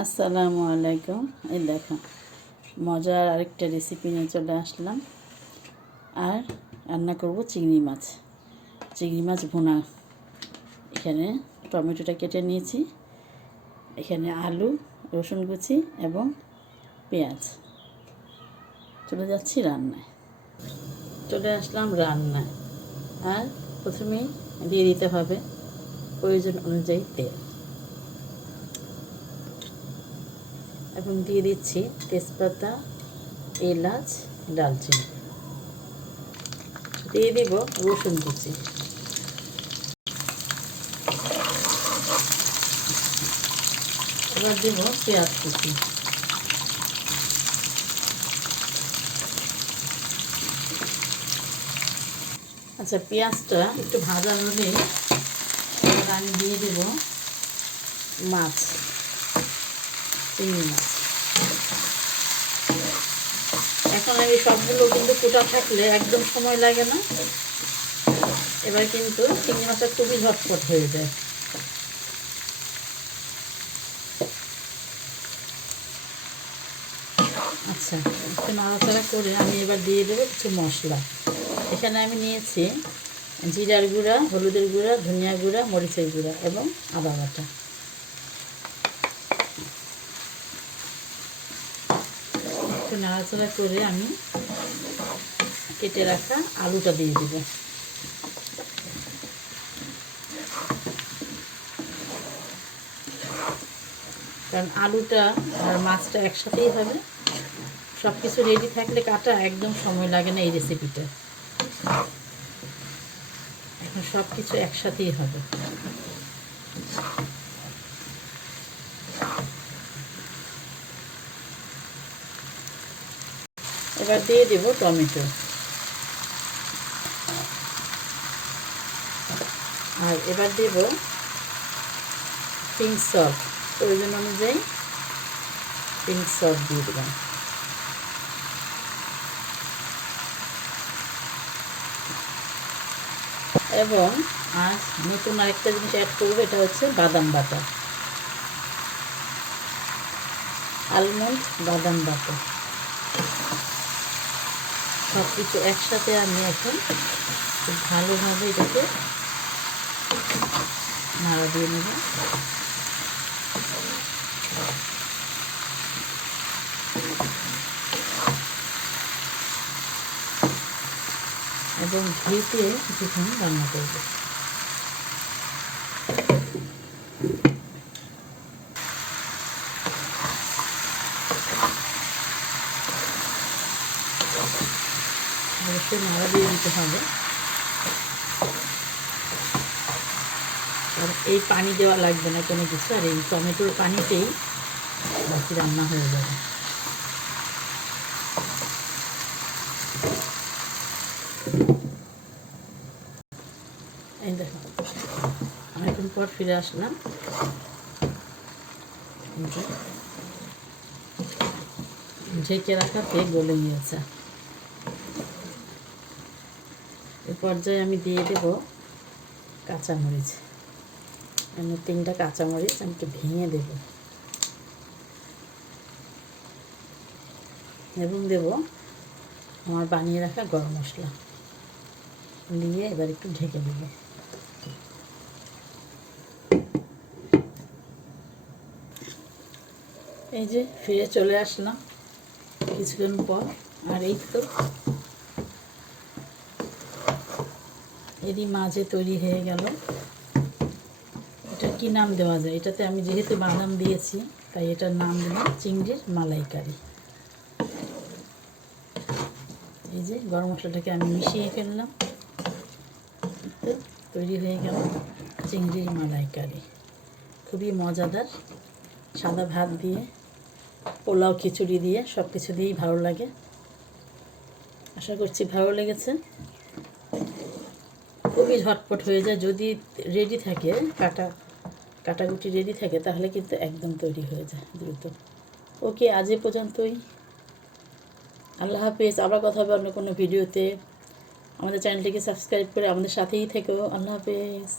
আসসালামু আলাইকুম। এই দেখো, মজার আরেকটা রেসিপি নিয়ে চলে আসলাম। আর রান্না করব চিংড়ি মাছ। চিংড়ি মাছ ভুনা। এখানে টমেটোটা কেটে নিয়েছি। এখানে আলু, রসুন কুচি এবং পেঁয়াজ। চলে যাচ্ছি রান্নায়। চলে আসলাম রান্নায়। আর প্রথমেই দিয়ে দিতে হবে প্রয়োজন অনুযায়ী তেল। এবং দিয়ে দিচ্ছি তেজপাতা, এলাচ ডালচিনি দিয়ে দিব রসুন কুচি। এবার দেব পেঁয়াজ কুচি। আচ্ছা পেঁয়াজটা একটু ভাজা হলে আমি দিয়ে দেব মাছ। চিংড়ি মাছ এখন আমি সবগুলো কিন্তু কুটা থাকলে একদম সময় লাগে না। এবার কিন্তু চিংড়ি মাছটা খুবই ঝটপট হয়ে যায়। আচ্ছা একটু নাড়াচাড়া করে আমি এবার দিয়ে দেবো কিছু মশলা। এখানে আমি নিয়েছি জিরার গুঁড়া, হলুদের গুঁড়া, ধনিয়া গুঁড়া, মরিচের গুঁড়া এবং আদা বাটা। একটু নাড়াচাড়া করে আমি কেটে রাখা আলুটা দিয়ে দেব। কারণ আলুটা আর মাছটা একসাথেই হবে। সব কিছু রেডি থাকলে কাটা একদম সময় লাগে না এই রেসিপিটা এখন সব কিছু একসাথেই হবে। এবার দিয়ে দেব টমেটো। আর এবার দেব পিঙ্ক সল্ট প্রয়োজন অনুযায়ী পিঙ্ক সল্ট দিয়ে দেবেন এবং আজ নতুন আরেকটা জিনিস অ্যাড করব, এটা হচ্ছে বাদাম বাটা। আলমন্ড বাদাম বাটা। সব কিছু একসাথে আমি এখন খুব ভালোভাবে এটাকে নাড়া দিয়ে নেব। এবং ঘিতে কিছুক্ষণ রান্না করব। অবশ্যই নাড়া দিয়ে দিতে হবে। আর এই পানি দেওয়া লাগবে না কোনো কিছু, আর এই টমেটোর পানিতেই বাকি রান্না হয়ে যাবে। অনেকক্ষণ পর ফিরে আসলাম। ঢেকে রাখাতে গলে গিয়েছে। এ পর্যায়ে আমি দিয়ে দেব কাঁচামরিচ। আমি তিনটা কাঁচামরিচ আমি একটু ভেঙে দেব। এবং দেব আমার বানিয়ে রাখা গরম মশলা। নিয়ে এবার একটু ঢেকে দেব। এই যে ফিরে চলে আসলাম কিছুক্ষণ পর। আর এই তো এরই মাঝে তৈরি হয়ে গেল। এটা কি নাম দেওয়া যায়? এটাতে আমি যেহেতু বাদাম দিয়েছি, তাই এটার নাম দিলাম চিংড়ির মালাইকারি। এই যে গরম মশলাটাকে আমি মিশিয়ে ফেললাম। তৈরি হয়ে গেল চিংড়ির মালাইকারি। খুবই মজাদার। সাদা ভাত দিয়ে, পোলাও খিচুড়ি দিয়ে সব কিছু দিয়েই ভালো লাগে। আশা করছি ভালো লেগেছে। খুবই ঝটপট হয়ে যায়। যদি রেডি থাকে, কাটা, কাটাকুটি রেডি থাকে, তাহলে কিন্তু একদম তৈরি হয়ে যায় দ্রুত। ওকে, আজ এ পর্যন্তই। আল্লাহ হাফেজ। আবার কথা হবে অন্য কোনো ভিডিওতে আমাদের চ্যানেলটিকে সাবস্ক্রাইব করে আমাদের সাথেই থেকো। আল্লাহ হাফেজ।